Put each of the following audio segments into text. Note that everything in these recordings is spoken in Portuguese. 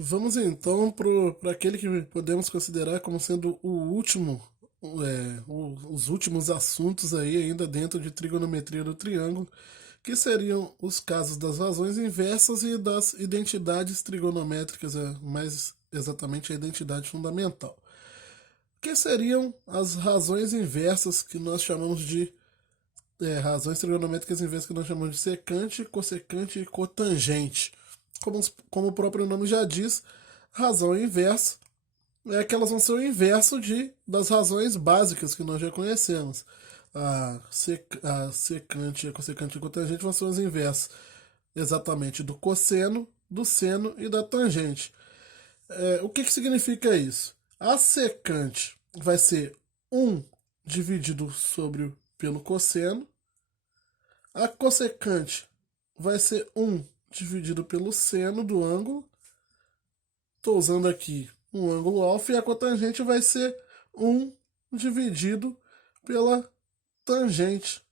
Vamos então para aquele que podemos considerar como sendo o último, os últimos assuntos aí ainda dentro de trigonometria do triângulo, que seriam os casos das razões inversas e das identidades trigonométricas, mais exatamente a identidade fundamental. Que seriam as razões inversas que nós chamamos de razões trigonométricas inversas que nós chamamos de secante, cossecante e cotangente. Como o próprio nome já diz, razão inversa é que elas vão ser o inverso das razões básicas que nós já conhecemos. A secante, a cossecante e a cotangente vão ser os inversos exatamente do cosseno, do seno e da tangente. O que significa isso? A secante vai ser um dividido pelo cosseno. A cossecante vai ser um dividido pelo seno do ângulo. Estou usando aqui um ângulo alfa e a cotangente vai ser um dividido pela tangente,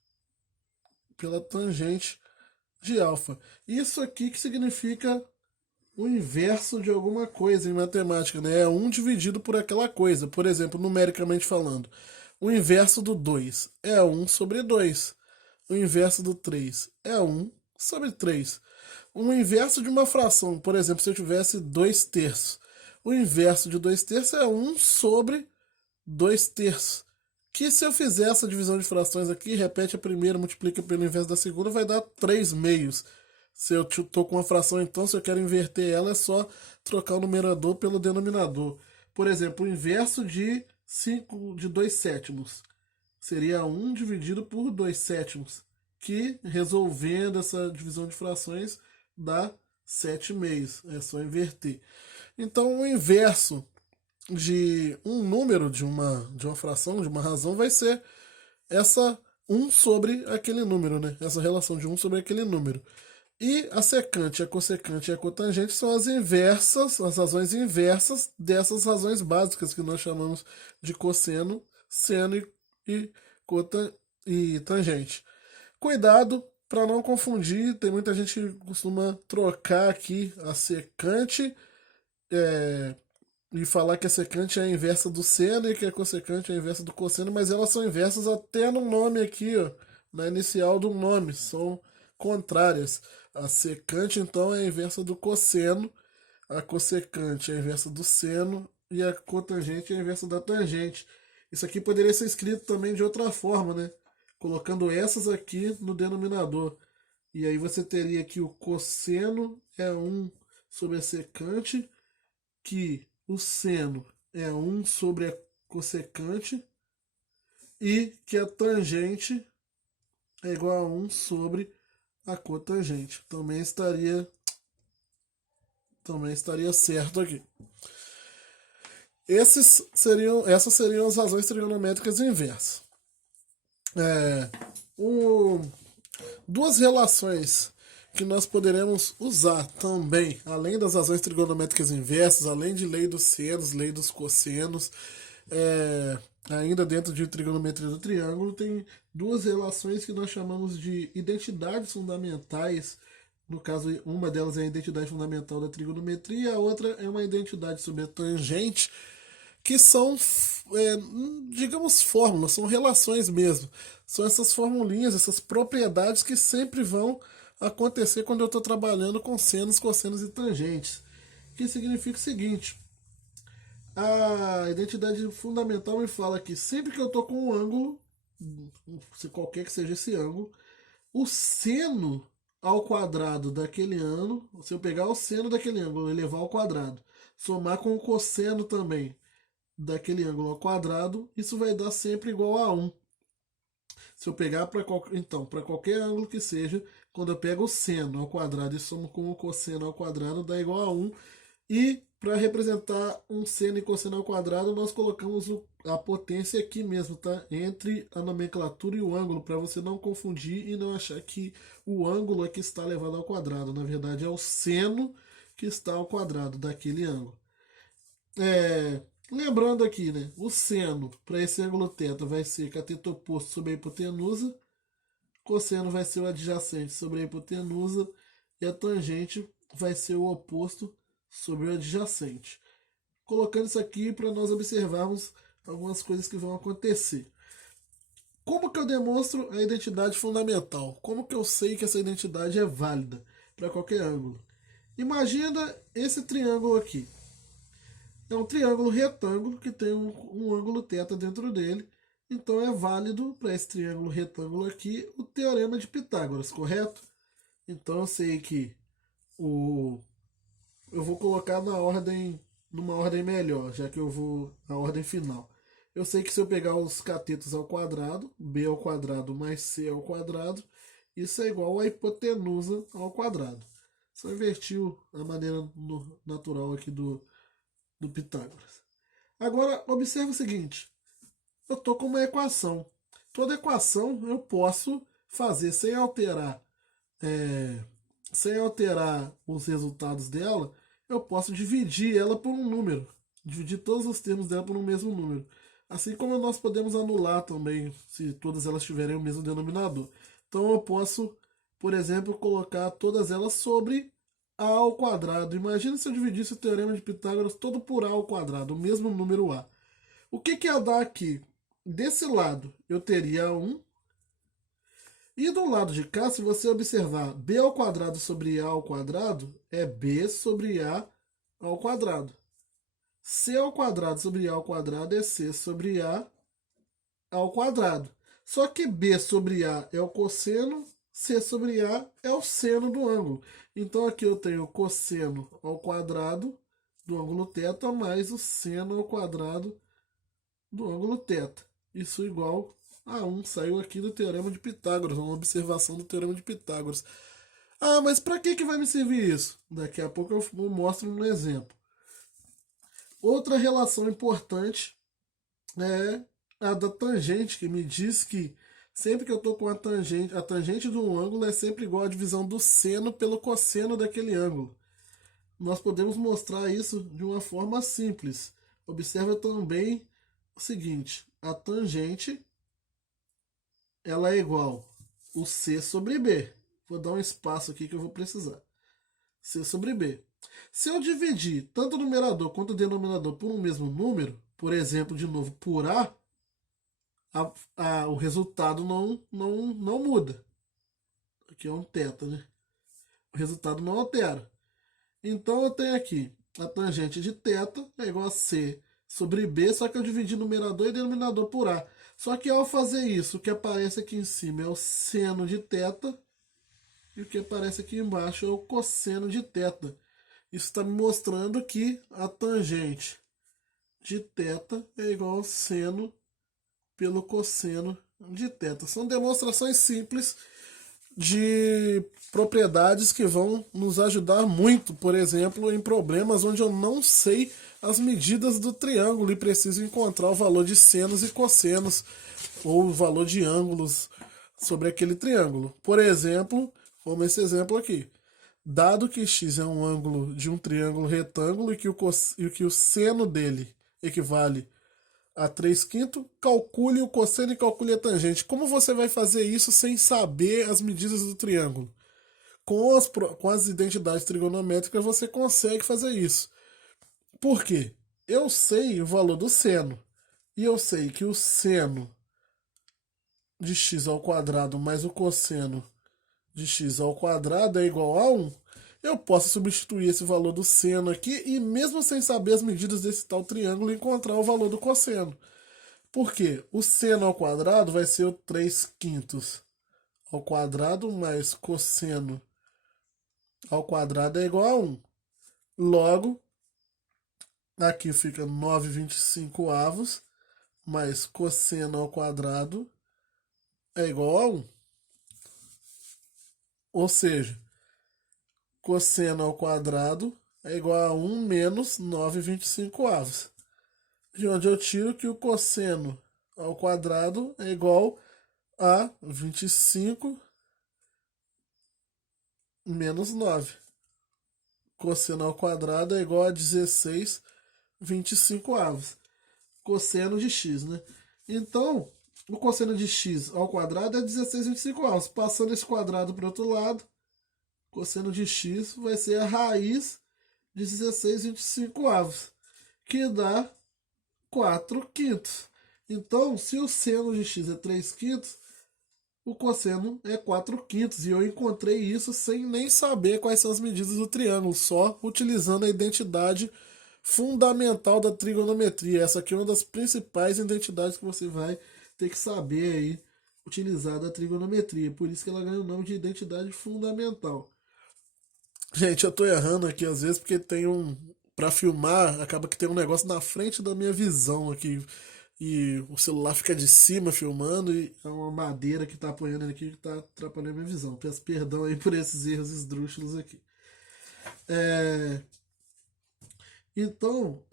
pela tangente de alfa. Isso aqui que significa o inverso de alguma coisa em matemática, né? É um dividido por aquela coisa. Por exemplo, numericamente falando, o inverso do 2 é um sobre 2. O inverso do 3 é um sobre 3. O inverso de uma fração, por exemplo, se eu tivesse 2 terços, o inverso de 2 terços é um sobre 2 terços. Que se eu fizer essa divisão de frações aqui, repete a primeira, multiplica pelo inverso da segunda, vai dar 3 meios. Se eu estou com uma fração, então, se eu quero inverter ela, é só trocar o numerador pelo denominador. Por exemplo, o inverso de 2 sétimos seria um dividido por 2 sétimos, que, resolvendo essa divisão de frações, dá 7 meios. É só inverter. Então, o inverso de um número, de uma fração, de uma razão, vai ser essa um sobre aquele número, né? Essa relação de um sobre aquele número. E a secante, a cossecante e a cotangente são as inversas, as razões inversas dessas razões básicas que nós chamamos de cosseno, seno e, cota, e tangente. Cuidado para não confundir, tem muita gente que costuma trocar aqui a secante é, e falar que a secante é a inversa do seno e que a cossecante é a inversa do cosseno, mas elas são inversas até no nome aqui, ó, na inicial do nome, são contrárias. A secante, então, é a inversa do cosseno, a cossecante é a inversa do seno e a cotangente é a inversa da tangente. Isso aqui poderia ser escrito também de outra forma, né? Colocando essas aqui no denominador. E aí você teria que o cosseno é um sobre a secante, que o seno é um sobre a cossecante e que a tangente é igual a um sobre a cotangente. Também estaria certo aqui. Essas seriam as razões trigonométricas inversas. É, o, Duas relações que nós poderemos usar também, além das razões trigonométricas inversas, além de lei dos senos, lei dos cossenos, ainda dentro de trigonometria do triângulo, tem duas relações que nós chamamos de identidades fundamentais. No caso, uma delas é a identidade fundamental da trigonometria, a outra é uma identidade sobre a tangente, que são, digamos, fórmulas, são relações mesmo. São essas formulinhas, essas propriedades que sempre vão acontecer quando eu estou trabalhando com senos, cossenos e tangentes. Que significa o seguinte: a identidade fundamental me fala que sempre que eu estou com um ângulo, se qualquer que seja esse ângulo, o seno ao quadrado daquele ângulo, se eu pegar o seno daquele ângulo e levar ao quadrado, somar com o cosseno também daquele ângulo ao quadrado, isso vai dar sempre igual a 1. Se eu pegar para qualquer ângulo que seja, quando eu pego o seno ao quadrado e somo com o cosseno ao quadrado, dá igual a 1. E para representar um seno e cosseno ao quadrado, nós colocamos a potência aqui mesmo, tá? Entre a nomenclatura e o ângulo, para você não confundir e não achar que o ângulo é que está elevado ao quadrado. Na verdade, é o seno que está ao quadrado daquele ângulo. Lembrando aqui, né? O seno para esse ângulo θ vai ser cateto oposto sobre a hipotenusa, cosseno vai ser o adjacente sobre a hipotenusa e a tangente vai ser o oposto sobre o adjacente. Colocando isso aqui para nós observarmos algumas coisas que vão acontecer. Como que eu demonstro a identidade fundamental? Como que eu sei que essa identidade é válida para qualquer ângulo? Imagina esse triângulo aqui. É um triângulo retângulo que tem um ângulo θ dentro dele. Então é válido para esse triângulo retângulo aqui o teorema de Pitágoras, correto? Então eu sei que eu vou colocar numa ordem melhor, já que eu vou na ordem final. Eu sei que se eu pegar os catetos ao quadrado, b ao quadrado mais c ao quadrado, isso é igual a hipotenusa ao quadrado. Só invertiu a maneira natural aqui do Pitágoras. Agora, observe o seguinte. Eu estou com uma equação. Toda equação eu posso fazer sem alterar os resultados dela, eu posso dividir ela por um número. Dividir todos os termos dela por um mesmo número. Assim como nós podemos anular também, se todas elas tiverem o mesmo denominador. Então eu posso, por exemplo, colocar todas elas sobre a ao quadrado. Imagina se eu dividisse o teorema de Pitágoras todo por a ao quadrado, o mesmo número a. O que ia dar aqui? Desse lado eu teria 1. E do lado de cá, se você observar b ao quadrado sobre a ao quadrado, é b sobre a ao quadrado. C ao quadrado sobre a ao quadrado é c sobre a ao quadrado. Só que b sobre a é o cosseno, c sobre a é o seno do ângulo. Então aqui eu tenho o cosseno ao quadrado do ângulo θ mais o seno ao quadrado do ângulo θ. Isso igual a 1. Saiu aqui do teorema de Pitágoras, uma observação do teorema de Pitágoras. Ah, mas para que vai me servir isso? Daqui a pouco eu mostro um exemplo. Outra relação importante é a da tangente, que me diz que sempre que eu estou com a tangente de um ângulo é sempre igual à divisão do seno pelo cosseno daquele ângulo. Nós podemos mostrar isso de uma forma simples. Observa também o seguinte, a tangente ela é igual o C sobre B. Vou dar um espaço aqui que eu vou precisar. C sobre B. Se eu dividir tanto o numerador quanto o denominador por um mesmo número, por exemplo, de novo, por o resultado não muda. Aqui é um θ, né? O resultado não altera. Então eu tenho aqui a tangente de θ é igual a C sobre B, só que eu dividi numerador e denominador por A. Só que ao fazer isso, o que aparece aqui em cima é o seno de θ e o que aparece aqui embaixo é o cosseno de θ. Isso está me mostrando que a tangente de θ é igual ao seno pelo cosseno de θ. São demonstrações simples de propriedades que vão nos ajudar muito, por exemplo, em problemas onde eu não sei as medidas do triângulo e preciso encontrar o valor de senos e cossenos ou o valor de ângulos sobre aquele triângulo. Por exemplo, como esse exemplo aqui. Dado que x é um ângulo de um triângulo retângulo e que o seno dele equivale a 3/5, calcule o cosseno e calcule a tangente. Como você vai fazer isso sem saber as medidas do triângulo? Com as identidades trigonométricas você consegue fazer isso. Por quê? Eu sei o valor do seno. E eu sei que o seno de x ao quadrado mais o cosseno de x ao quadrado é igual a 1. Eu posso substituir esse valor do seno aqui e mesmo sem saber as medidas desse tal triângulo, encontrar o valor do cosseno. Por quê? O seno ao quadrado vai ser o 3/5 ao quadrado mais cosseno ao quadrado é igual a 1. Logo, aqui fica 9/25 mais cosseno ao quadrado é igual a 1. Ou seja, cosseno ao quadrado é igual a 1 menos 9/25. De onde eu tiro que o cosseno ao quadrado é igual a 25 menos 9. Cosseno ao quadrado é igual a 16/25. Cosseno de x, né? Então, o cosseno de x ao quadrado é 16/25. Passando esse quadrado para o outro lado, cosseno de x vai ser a raiz de 16/25, que dá 4/5. Então, se o seno de x é 3/5, o cosseno é 4/5. E eu encontrei isso sem nem saber quais são as medidas do triângulo, só utilizando a identidade fundamental da trigonometria. Essa aqui é uma das principais identidades que você vai ter que saber aí utilizar da trigonometria. Por isso que ela ganha o nome de identidade fundamental. Gente, eu tô errando aqui às vezes porque tem um. Pra filmar, acaba que tem um negócio na frente da minha visão aqui. E o celular fica de cima filmando e é uma madeira que tá apoiando aqui que tá atrapalhando a minha visão. Peço perdão aí por esses erros esdrúxulos aqui. É, então,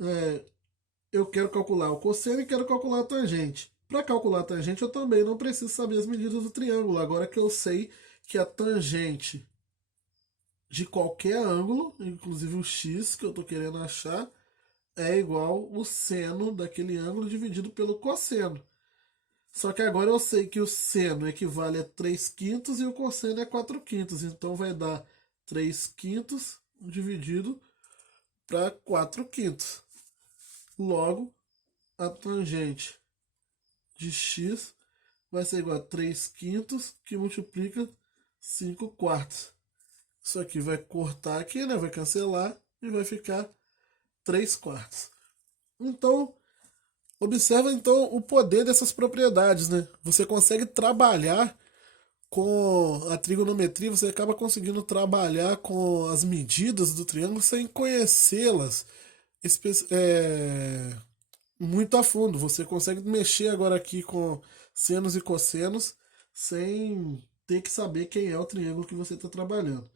eu quero calcular o cosseno e quero calcular a tangente. Para calcular a tangente, eu também não preciso saber as medidas do triângulo. Agora que eu sei que a tangente de qualquer ângulo, inclusive o x que eu estou querendo achar, é igual o seno daquele ângulo dividido pelo cosseno. Só que agora eu sei que o seno equivale a 3/5 e o cosseno é 4/5. Então vai dar 3/5 dividido para 4/5. Logo, a tangente de x vai ser igual a 3/5 que multiplica 5/4. Isso aqui vai cortar aqui, né? Vai cancelar e vai ficar 3/4. Então, observa então o poder dessas propriedades, né? Você consegue trabalhar com a trigonometria, você acaba conseguindo trabalhar com as medidas do triângulo sem conhecê-las muito a fundo. Você consegue mexer agora aqui com senos e cossenos sem ter que saber quem é o triângulo que você está trabalhando.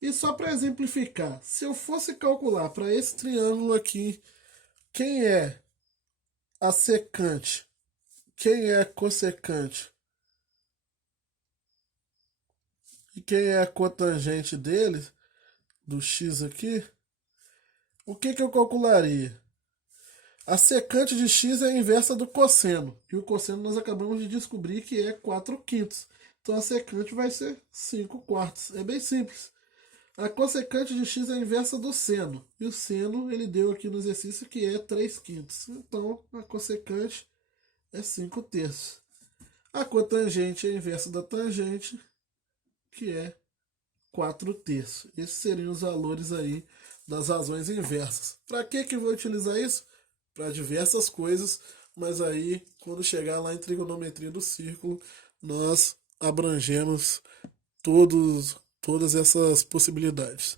E só para exemplificar, se eu fosse calcular para esse triângulo aqui, quem é a secante, quem é a cossecante e quem é a cotangente dele, do x aqui, o que eu calcularia? A secante de x é a inversa do cosseno. E o cosseno nós acabamos de descobrir que é 4/5. Então a secante vai ser 5/4. É bem simples. A cossecante de x é a inversa do seno. E o seno ele deu aqui no exercício que é 3/5. Então a cossecante é 5/3. A cotangente é a inversa da tangente, que é 4/3. Esses seriam os valores aí das razões inversas. Para que eu vou utilizar isso? Para diversas coisas, mas aí quando chegar lá em trigonometria do círculo, nós abrangemos todas essas possibilidades.